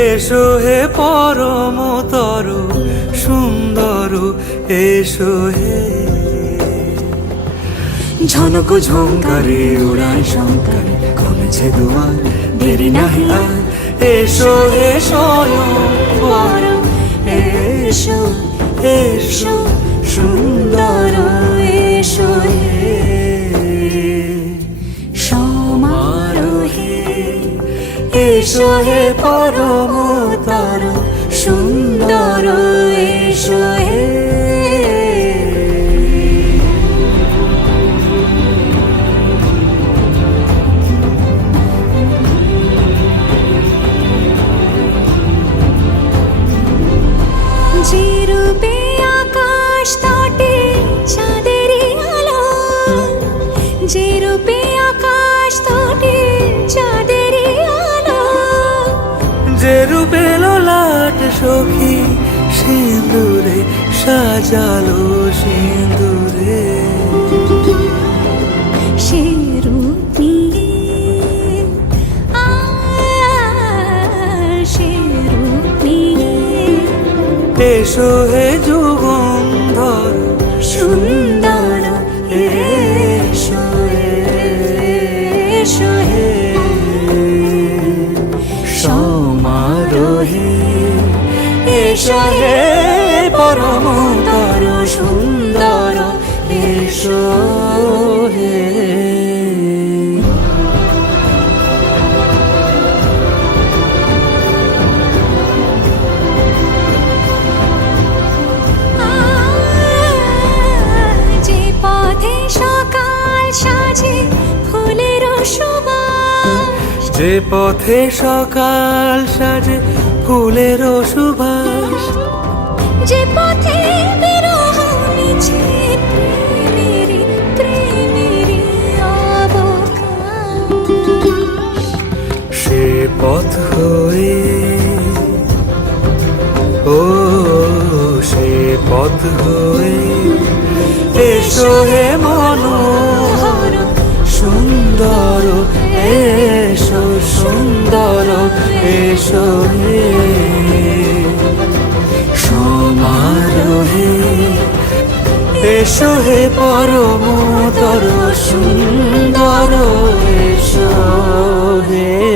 এসো হে পরমতর সুন্দর এসো হে। ঝনক ঝঙ্কারে উড়ায় শঙ্কারে খুলেছে দুয়ার, দেরি নাহি আর এসো হে স্বয়ং পরম এসো এসো সুন্দর এসো হে। সমারোহে এসো হে পরমতর সুন্দর এসো হে। যে রূপে আকাশ তটে চাঁদেরই আলো, যে রূপে আকাশ তটে চাঁদেরই আলো, যে রূপে ললাট সখী সিঁদুরে সাজালো সিঁদুরে, সে রূপ নিয়ে সে রূপ নিয়ে এসো হে যুগন্ধর সুন্দর এসো এসো হে। সমারোহে এসো হে পরমতর সুন্দর এসো হে। যে পথে সকাল সাজে ফুলের সুবাস, যে পথে বিরহ মিছে প্রেমেরই প্রেমেরই অবকাশ, সে পথ হয়ে ও সে পথ হয়ে এসো হে মনোহর সুন্দর এসো সুন্দর এসো হে। সমারোহে এসো হে পরমতর সুন্দর এসো হে।